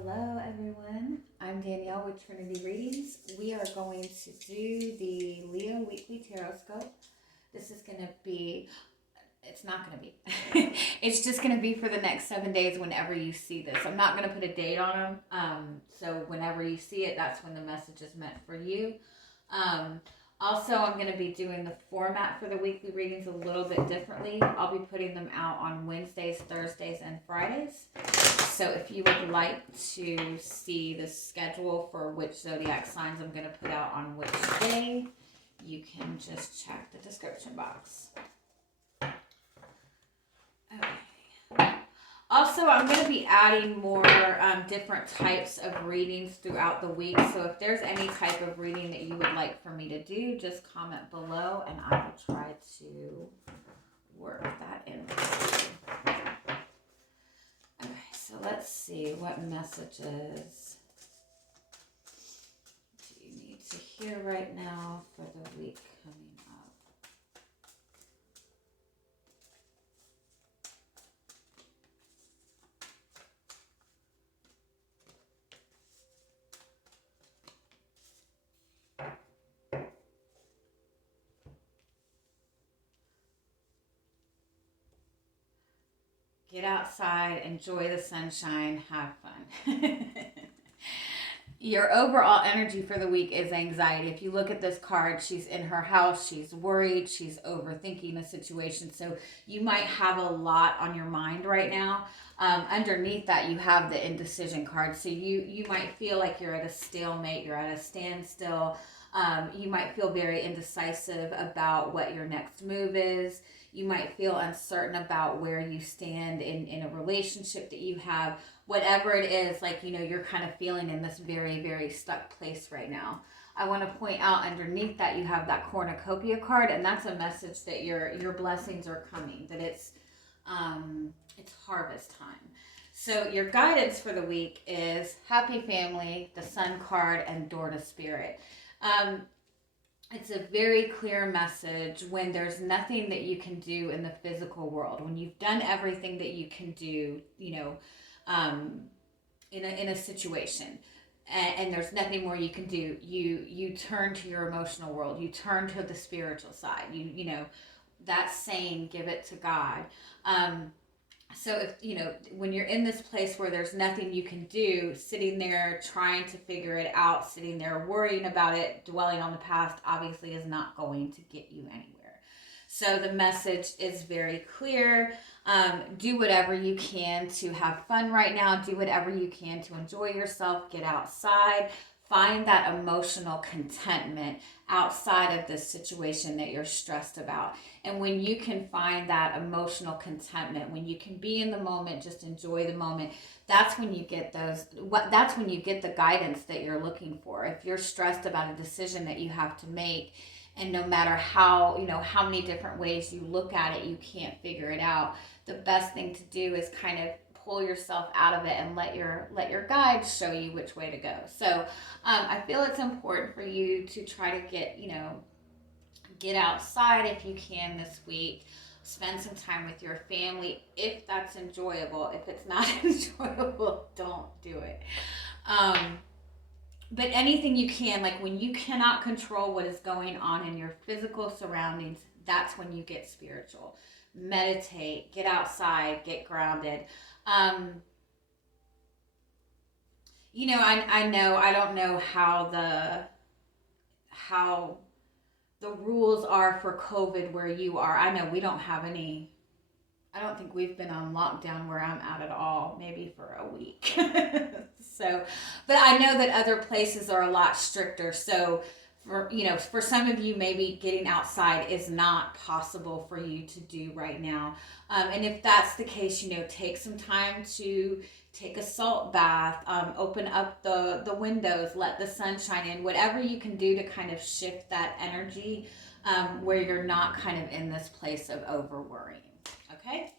Hello everyone, I'm Danielle with Trinity Readings. We are going to do the Leo Weekly Tarotscope. This is going to be, it's not going to be, it's just going to be for the next 7 days whenever you see this. I'm not going to put a date on them, so whenever you see it, that's when the message is meant for you. Also, I'm going to be doing the format for the weekly readings a little bit differently. I'll be putting them out on Wednesdays, Thursdays, and Fridays. So if you would like to see the schedule for which zodiac signs I'm going to put out on which day, you can just check the description box. Okay. Also, I'm going to be adding more different types of readings throughout the week. So if there's any type of reading that you would like for me to do, just comment below and I will try to work that in. Okay, so let's see what messages do you need to hear right now for the week coming up. Get outside, enjoy the sunshine, have fun. Your overall energy for the week is anxiety. If you look at this card, she's in her house, she's worried, she's overthinking the situation. So you might have a lot on your mind right now. Underneath that, you have the indecision card. So you might feel like you're at a stalemate, you're at a standstill. You might feel very indecisive about what your next move is. You might feel uncertain about where you stand in a relationship that you have. Whatever it is, like, you know, you're kind of feeling in this very, very stuck place right now. I want to point out underneath that you have that cornucopia card, and that's a message that your blessings are coming, that it's harvest time. So your guidance for the week is happy family, the sun card, and door to spirit. It's a very clear message when there's nothing that you can do in the physical world. When you've done everything that you can do, you know, in a situation, and there's nothing more you can do, you turn to your emotional world. You turn to the spiritual side. You know, that's saying give it to God. So if, you know, when you're in this place where there's nothing you can do, sitting there trying to figure it out, sitting there worrying about it, dwelling on the past, obviously is not going to get you anywhere. So the message is very clear. Do whatever you can to have fun right now. Do whatever you can to enjoy yourself. Get outside. Find that emotional contentment outside of this situation that you're stressed about. And when you can find that emotional contentment, when you can be in the moment, just enjoy the moment, that's when you get that's when you get the guidance that you're looking for. If you're stressed about a decision that you have to make, and no matter how, you know, how many different ways you look at it, you can't figure it out, the best thing to do is kind of pull yourself out of it and let your guides show you which way to go. So I feel it's important for you to try to get outside if you can this week. Spend some time with your family if that's enjoyable. If it's not enjoyable, don't do it. But anything you can, like when you cannot control what is going on in your physical surroundings, that's when you get spiritual. Meditate, get outside, get grounded. You know, I don't know how the rules are for COVID where you are. I know we don't have any. I don't think we've been on lockdown where I'm at all, maybe for a week. So, but I know that other places are a lot stricter. So, for some of you, maybe getting outside is not possible for you to do right now. And if that's the case, you know, take some time to take a salt bath, open up the windows, let the sun shine in, whatever you can do to kind of shift that energy where you're not kind of in this place of over worrying. Okay?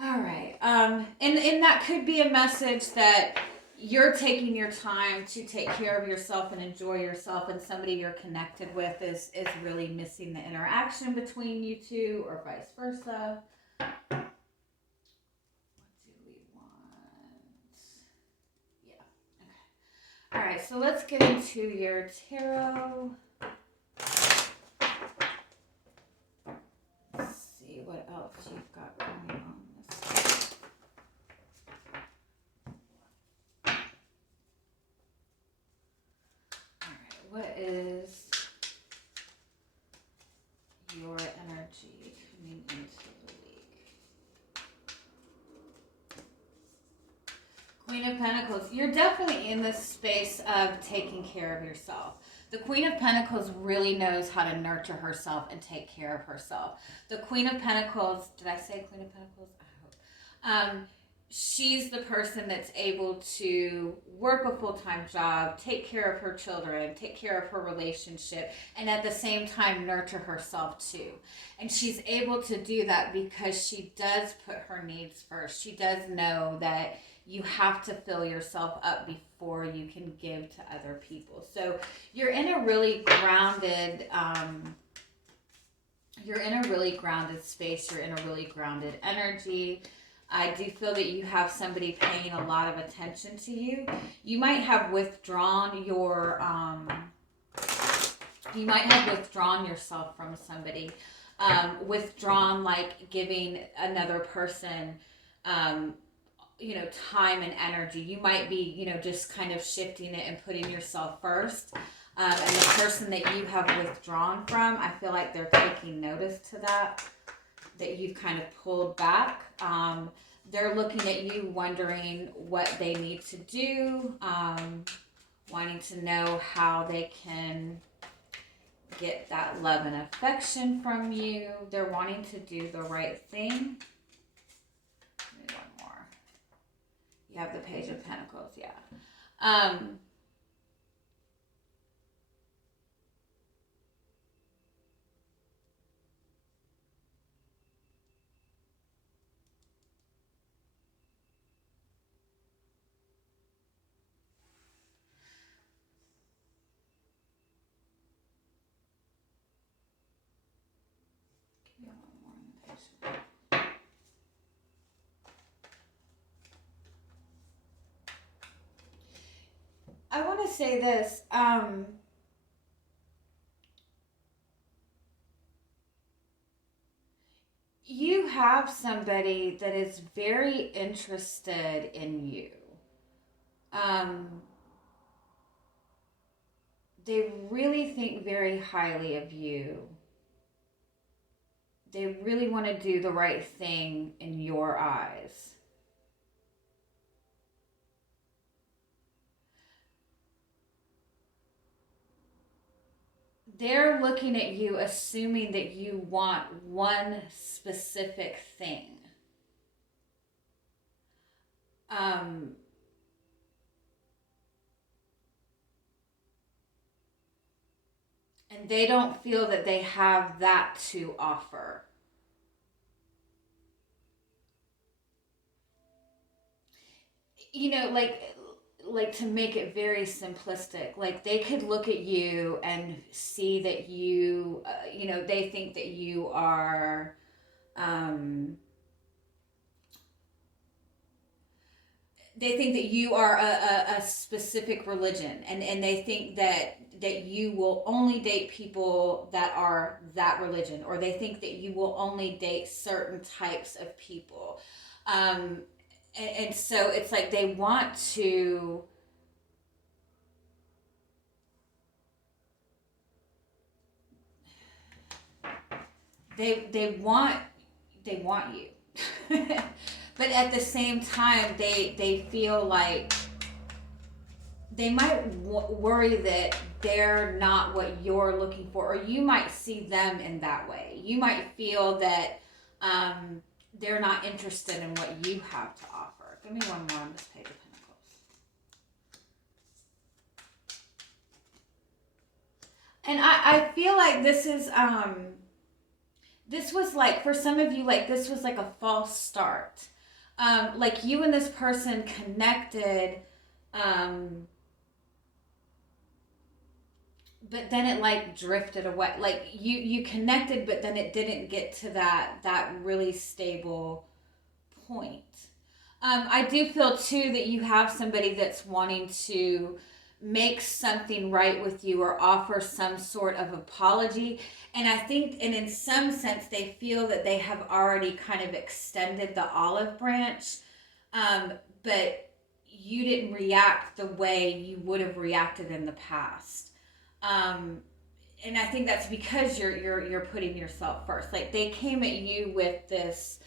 All right. And that could be a message that you're taking your time to take care of yourself and enjoy yourself, and somebody you're connected with is really missing the interaction between you two, or vice versa. What do we want? so let's get into your tarot. Let's see what else you've got going on this week. All right, what is your energy coming into the week? Queen of Pentacles. You're definitely in this space of taking care of yourself. The Queen of Pentacles really knows how to nurture herself and take care of herself. The Queen of Pentacles, did I say Queen of Pentacles? I hope. She's the person that's able to work a full-time job, take care of her children, take care of her relationship, and at the same time nurture herself too. And she's able to do that because she does put her needs first. She does know that you have to fill yourself up before you can give to other people. So you're in a really grounded, space. You're in a really grounded energy. I do feel that you have somebody paying a lot of attention to you. You might have withdrawn yourself from somebody. Withdrawn, like giving another person, time and energy. You might be, just kind of shifting it and putting yourself first. And the person that you have withdrawn from, I feel like they're taking notice to that you've kind of pulled back. They're looking at you, wondering what they need to do, wanting to know how they can get that love and affection from you. They're wanting to do the right thing. Maybe one more. You have the Page of Pentacles, yeah. I want to say this. You have somebody that is very interested in you. They really think very highly of you. They really want to do the right thing in your eyes. They're looking at you, assuming that you want one specific thing. And they don't feel that they have that to offer. Like to make it very simplistic, like they could look at you and see that you, they think that you are, a specific religion, and they think that you will only date people that are that religion, or they think that you will only date certain types of people. And so it's like they want to they want you. But at the same time, they feel like they might worry that they're not what you're looking for, or you might see them in that way. You might feel that they're not interested in what you have to offer. Give me one more on this Page of Pentacles. And I feel like this is, this was like, for some of you, like this was like a false start. Like you and this person connected, but then it like drifted away. Like you connected, but then it didn't get to that really stable point. I do feel too that you have somebody that's wanting to make something right with you or offer some sort of apology. And I think, and in some sense, they feel that they have already kind of extended the olive branch, but you didn't react the way you would have reacted in the past. And I think that's because you're putting yourself first. Like, they came at you with this,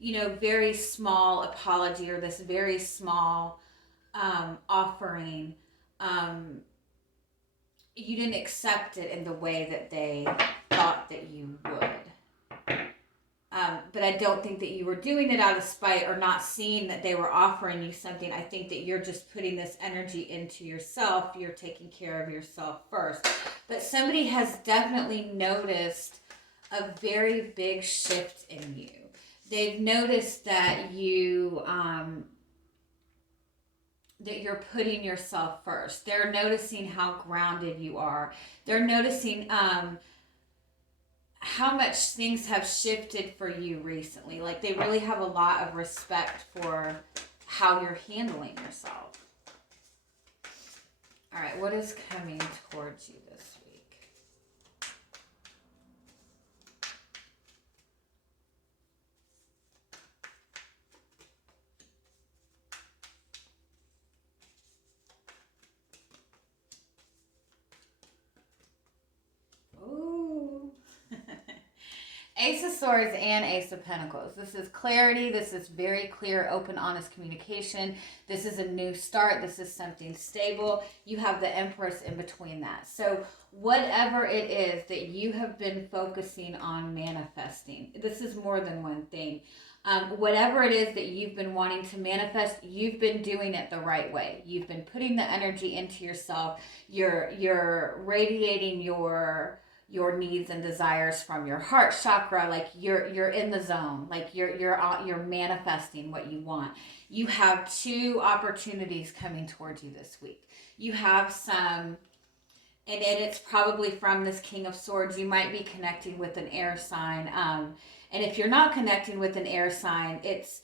very small apology, or this very small offering. You didn't accept it in the way that they thought that you would. But I don't think that you were doing it out of spite or not seeing that they were offering you something. I think that you're just putting this energy into yourself. You're taking care of yourself first. But somebody has definitely noticed a very big shift in you. They've noticed that that you're putting yourself first. They're noticing how grounded you are. They're noticing how much things have shifted for you recently. Like, they really have a lot of respect for how you're handling yourself. All right, what is coming towards you this week? Ooh. Ace of Swords and Ace of Pentacles. This is clarity. This is very clear, open, honest communication. This is a new start. This is something stable. You have the Empress in between that. So whatever it is that you have been focusing on manifesting, this is more than one thing. Whatever it is that you've been wanting to manifest, you've been doing it the right way. You've been putting the energy into yourself. You're radiating your needs and desires from your heart chakra. Like, you're in the zone. Like, you're manifesting what you want. You have two opportunities coming towards you this week. You have some, and it's probably from this King of Swords. You might be connecting with an air sign. And if you're not connecting with an air sign, it's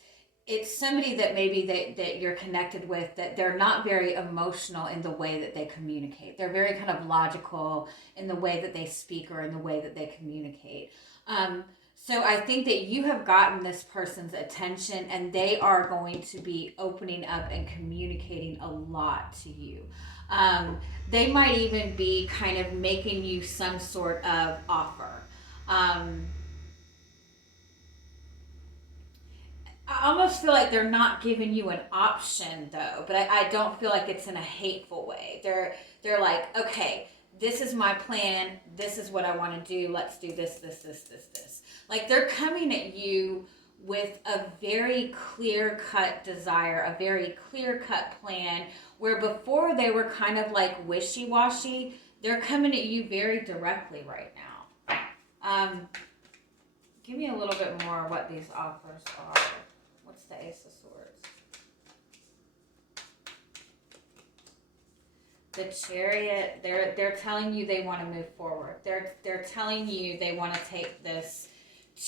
somebody that maybe that you're connected with, that they're not very emotional in the way that they communicate. They're very kind of logical in the way that they speak or in the way that they communicate. So I think that you have gotten this person's attention, and they are going to be opening up and communicating a lot to you. They might even be kind of making you some sort of offer. I almost feel like they're not giving you an option, though, but I don't feel like it's in a hateful way. They're like, okay, this is my plan. This is what I want to do. Let's do this. Like, they're coming at you with a very clear-cut desire, a very clear-cut plan, where before they were kind of like wishy-washy. They're coming at you very directly right now. Give me a little bit more what these offers are. What's the Ace of Swords? The Chariot. They're telling you they want to move forward. They're telling you they want to take this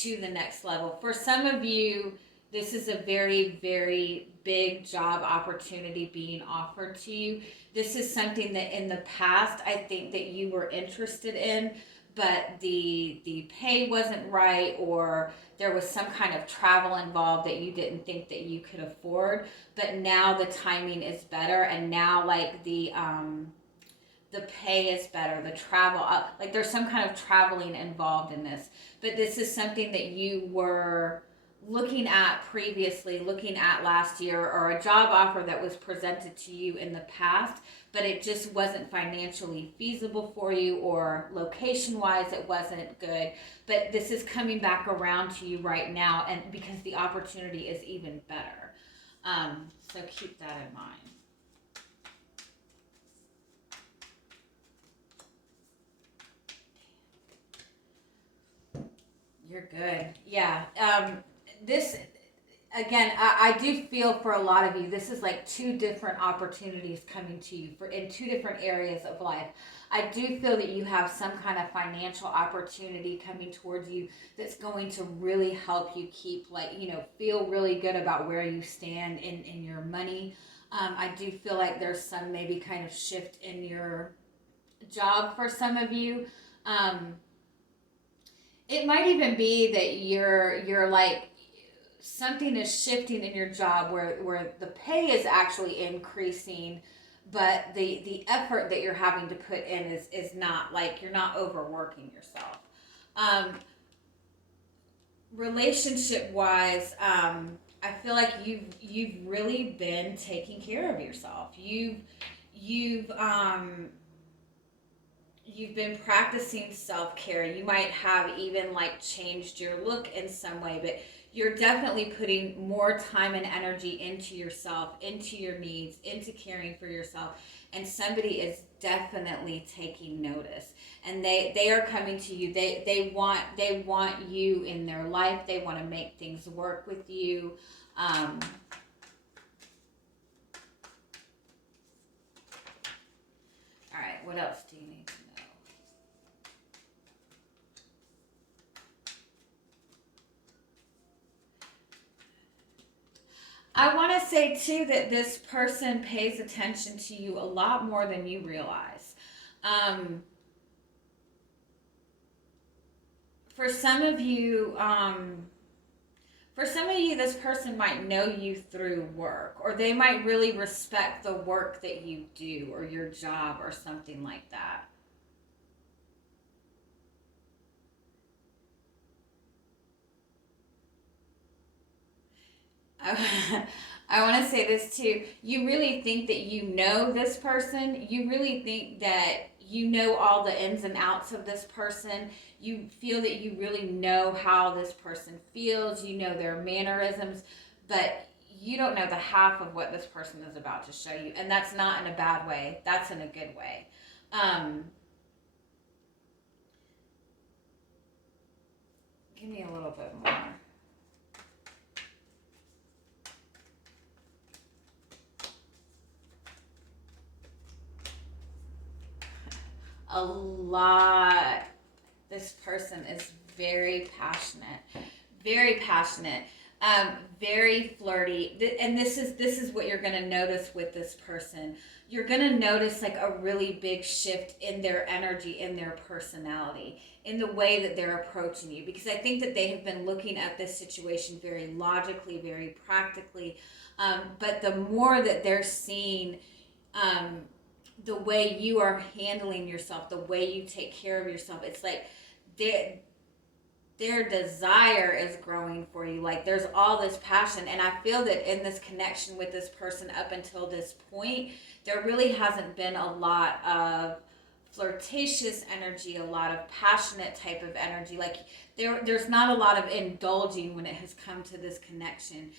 to the next level. For some of you, this is a very, very big job opportunity being offered to you. This is something that in the past I think that you were interested in, but the pay wasn't right, or there was some kind of travel involved that you didn't think that you could afford. But now the timing is better, and now like the pay is better, the travel, like there's some kind of traveling involved in this. But this is something that you were looking at previously, looking at last year, or a job offer that was presented to you in the past, but it just wasn't financially feasible for you, or location-wise it wasn't good. But this is coming back around to you right now, and because the opportunity is even better. So keep that in mind. You're good. Yeah. This, again, I do feel for a lot of you, this is like two different opportunities coming to you in two different areas of life. I do feel that you have some kind of financial opportunity coming towards you that's going to really help you keep, like, feel really good about where you stand in your money. I do feel like there's some maybe kind of shift in your job for some of you. It might even be that you're like something is shifting in your job where the pay is actually increasing, but the effort that you're having to put in is not, like, you're not overworking yourself. Um, Relationship wise, I feel like you've really been taking care of yourself. You've you've been practicing self-care. You might have even like changed your look in some way, but you're definitely putting more time and energy into yourself, into your needs, into caring for yourself. And somebody is definitely taking notice, and they are coming to you. They want you in their life. They want to make things work with you. um, all right, what else do you need to know? I want to say too that this person pays attention to you a lot more than you realize. Um, for some of you, this person might know you through work, or they might really respect the work that you do, or your job, or something like that. I want to say this too. You really think that you know this person. You really think that you know all the ins and outs of this person. You feel that you really know how this person feels. You know their mannerisms, but you don't know the half of what this person is about to show you. And that's not in a bad way, that's in a good way. Um, Give me a little bit more. A lot. This person is very passionate, very passionate, very flirty. And this is what you're going to notice with this person. You're going to notice like a really big shift in their energy, in their personality, in the way that they're approaching you, because I think that they have been looking at this situation very logically, very practically. But the more that they're seeing the way you are handling yourself, the way you take care of yourself, it's like their desire is growing for you. Like there's all this passion, and I feel that in this connection with this person up until this point, there really hasn't been a lot of flirtatious energy, a lot of passionate type of energy. Like there's not a lot of indulging when it has come to this connection.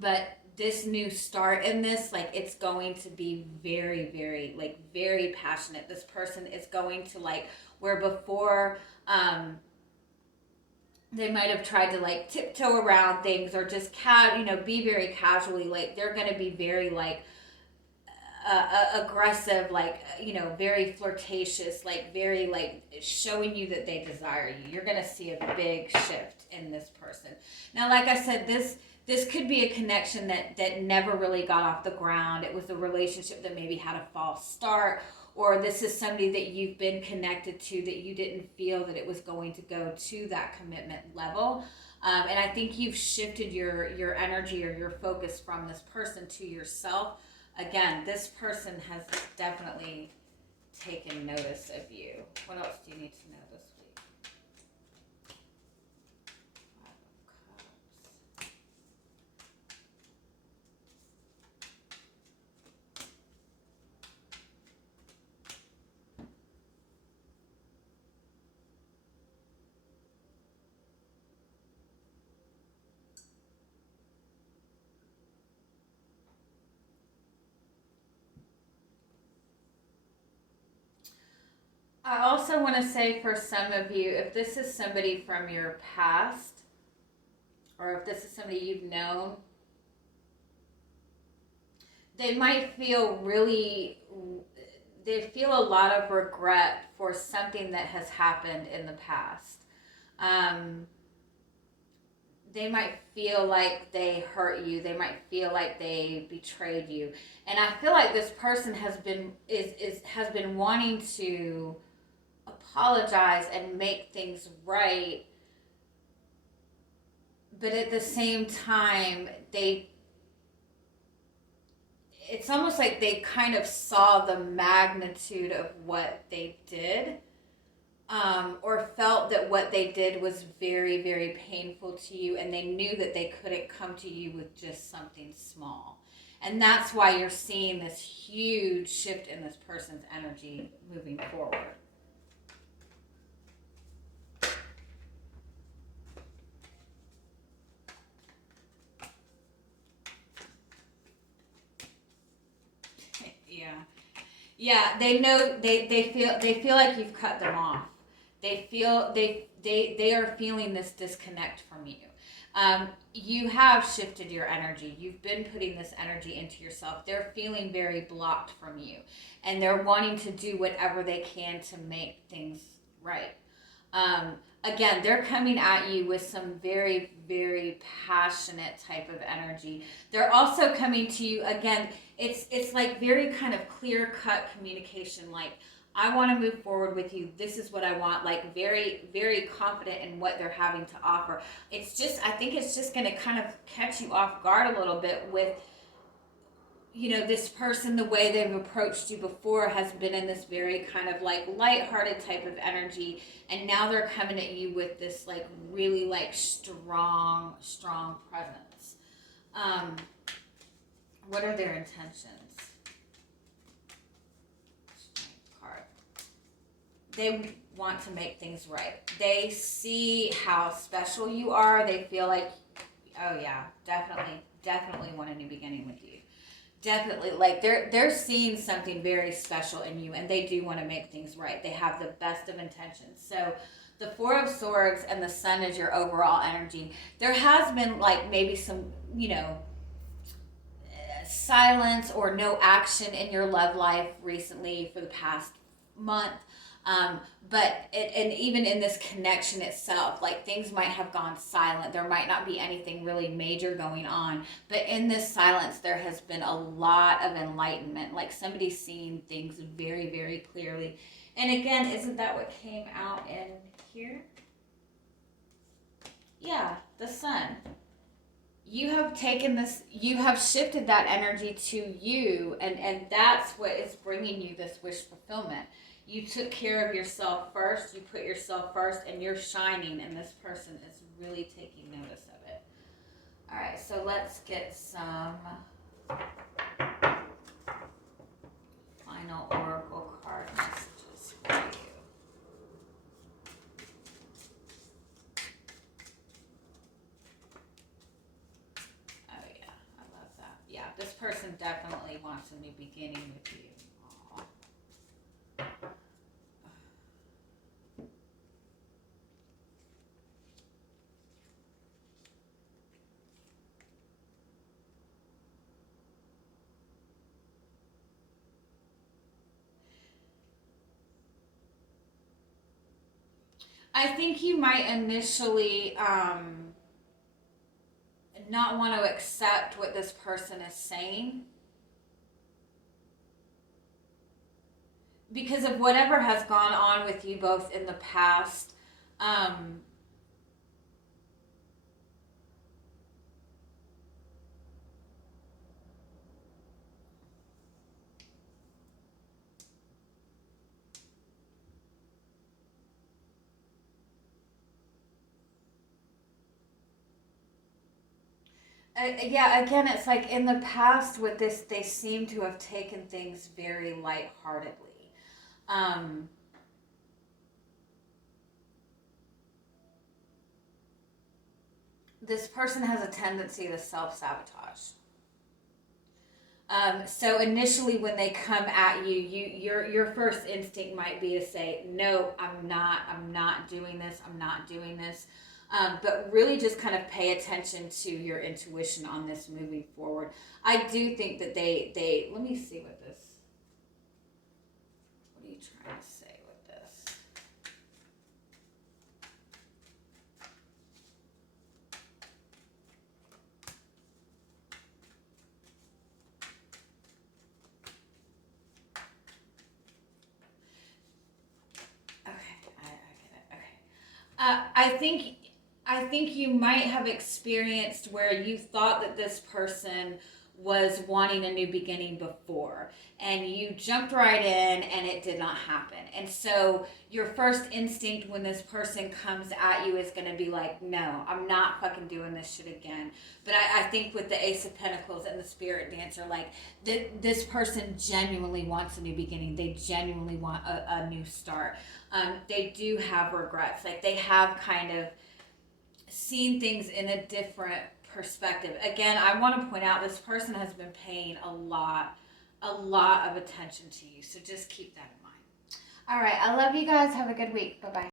But this new start in this, like, it's going to be very, very, like, very passionate. This person is going to, like, where before they might have tried to like tiptoe around things, or just be very casually, like they're going to be very like aggressive, like very flirtatious, like very like showing you that they desire you. You're going to see a big shift in this person. Now, like I said, this could be a connection that never really got off the ground. It was a relationship that maybe had a false start, or this is somebody that you've been connected to that you didn't feel that it was going to go to that commitment level. And I think you've shifted your energy or your focus from this person to yourself. Again, this person has definitely taken notice of you. What else do you need to know this week? Five of Cups. I also want to say, for some of you, if this is somebody from your past, or if this is somebody you've known, they might feel they feel a lot of regret for something that has happened in the past. Um, they might feel like they hurt you. They might feel like they betrayed you. And I feel like this person has been wanting to apologize and make things right, but at the same time it's almost like they kind of saw the magnitude of what they did, or felt that what they did was very, very painful to you, and they knew that they couldn't come to you with just something small. And that's why you're seeing this huge shift in this person's energy moving forward. Yeah, they know they feel like you've cut them off. They are feeling this disconnect from you. You have shifted your energy. You've been putting this energy into yourself. They're feeling very blocked from you, and they're wanting to do whatever they can to make things right. Again, they're coming at you with some very, very passionate type of energy. They're also coming to you, again, it's like very kind of clear-cut communication, like, I want to move forward with you. This is what I want. Like, very, very confident in what they're having to offer. It's just, I think it's just going to kind of catch you off guard a little bit with, this person, the way they've approached you before has been in this very kind of like lighthearted type of energy. And now they're coming at you with this like really like strong presence. What are their intentions? Card. They want to make things right. They see how special you are. They feel like, oh yeah, definitely want a new beginning with you. Definitely, like they're seeing something very special in you, and they do want to make things right. They have the best of intentions. So the Four of Swords and the Sun is your overall energy. There has been like maybe some, silence or no action in your love life recently for the past month. And even in this connection itself, like things might have gone silent. There might not be anything really major going on, but in this silence, there has been a lot of enlightenment, like somebody's seeing things very, very clearly. And again, isn't that what came out in here? Yeah, the Sun. You have taken this, you have shifted that energy to you, and that's what is bringing you this wish fulfillment. You took care of yourself first, you put yourself first, and you're shining, and this person is really taking notice of it. All right, so let's get some final oracle card messages for you. Oh yeah, I love that. Yeah, this person definitely wants a new beginning with you. I think you might initially not want to accept what this person is saying because of whatever has gone on with you both in the past. Yeah, again, it's like in the past with this, they seem to have taken things very lightheartedly. This person has a tendency to self-sabotage. So initially when they come at you, your first instinct might be to say, no, I'm not doing this. But really just kind of pay attention to your intuition on this moving forward. I do think that they let me see what are you trying to say with this? I think you might have experienced where you thought that this person was wanting a new beginning before, and you jumped right in and it did not happen. And so your first instinct when this person comes at you is going to be like, no, I'm not fucking doing this shit again. But I think with the Ace of Pentacles and the Spirit Dancer, like this person genuinely wants a new beginning. They genuinely want a new start. They do have regrets. Like they have kind of seen things in a different perspective. Again, I want to point out this person has been paying a lot of attention to you. So just keep that in mind. All right. I love you guys. Have a good week. Bye-bye.